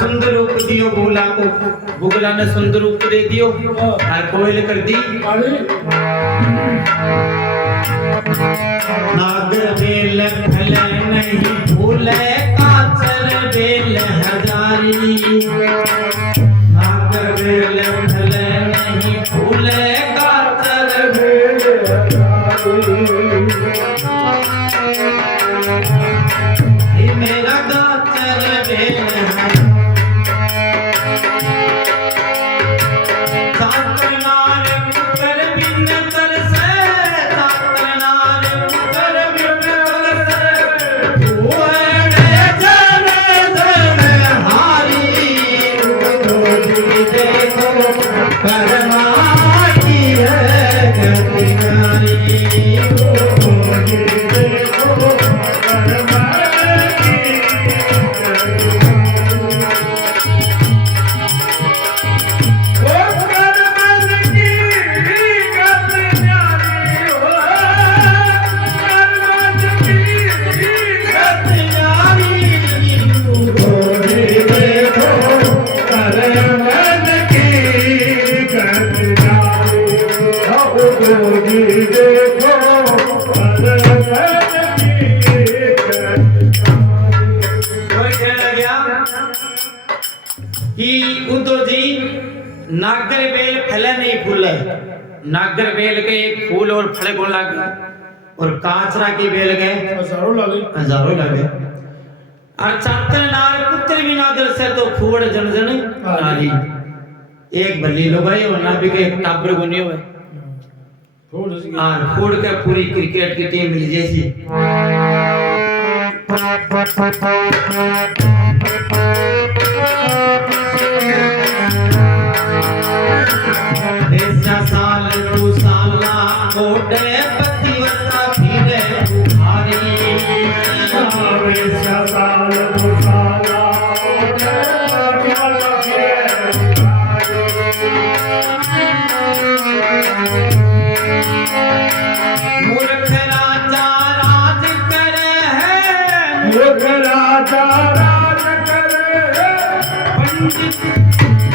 सुंदर रूप दियो बोला को बुगला ने सुंदर रूप दे दियो और कोयल कर दी नागर बेल फले नहीं फूले काचर बेल हजारी नागर बेल फले नहीं फूले काचर बेल हजारी मेरा काचर बेल नागर बेल के एक फूल और फल को लग और काचरा की बेल गए हजारों लगे और चातर नार पुत्र बिना दर से तो फूड़ जन जन नारी एक भली लो भाई और ना भी के एक टाबर बने हुए और फूड़ के पूरी क्रिकेट की टीम मिल जैसी ऐसा साल तू साला कोटे पतिवता फिरे तुम्हारी ऐसा साल तू साला कोटे पतिवता फिरे मूर्ख राजा राज करे है मूर्ख राजा राज करे पंडित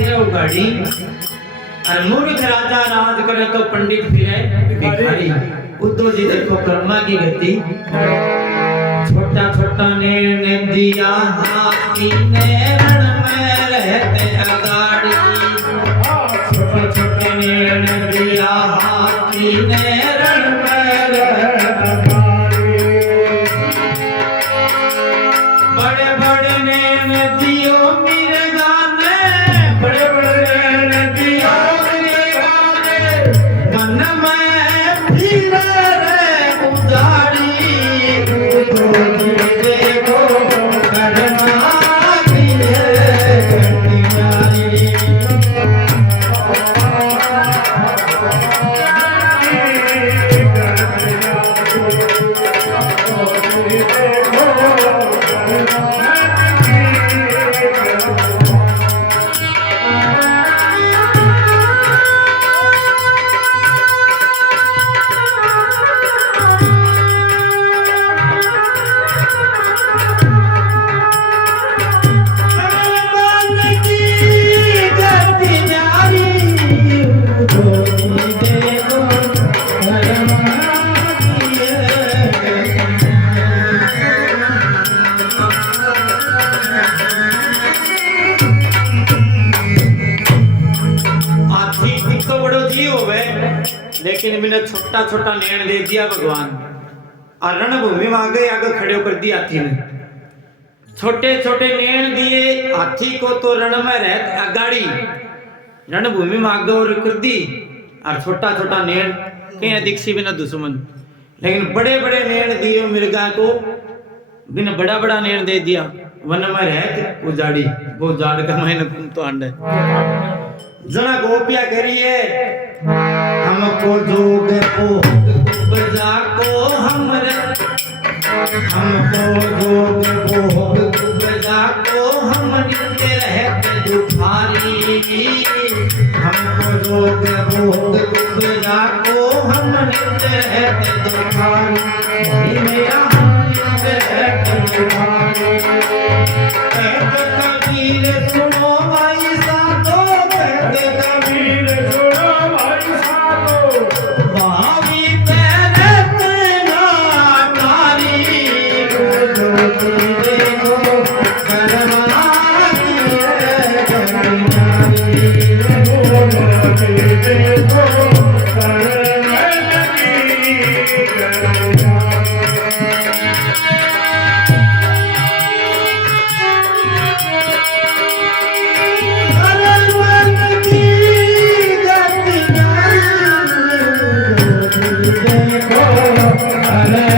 पंडित गाड़ी और मूर्ख राजा राज करे तो पंडित फिरे भिखारी उद्धव जी देखो कर्मा की गति छोटा छोटा ने दिया हाथी ने रण में रहते अगाड़ी छोटे छोटे ने दिया हाथी ने रण में रहते अगाड़ी बड़े बड़े ने दियो मेरे गाने बड़े बड़े दिया मन में फिर रे उजाड़ी देखो करना भी लेकिन मैंने छोटा छोटा नैन दे दिया भगवान और रणभूमि में आगे आगे खड़े कर दिया हाथी ने छोटे छोटे नैन दिए हाथी को तो रण में रह अगाड़ी रणभूमि में आगे और कर दी और छोटा छोटा नैन कहीं दीक्षी बिना दुश्मन लेकिन बड़े बड़े नैन दिए मृगा को बिना बड़ा बड़ा नैन दे दिया वन में रह उजाड़ी वो उजाड़ का मैंने तो अंडे जना गोपिया करिए हमको जोग बजा को हमको जोग बजा को हम नित्य रहते दुखारी हमको जोग बजा को हम नित्य रहते दुखारी मेरा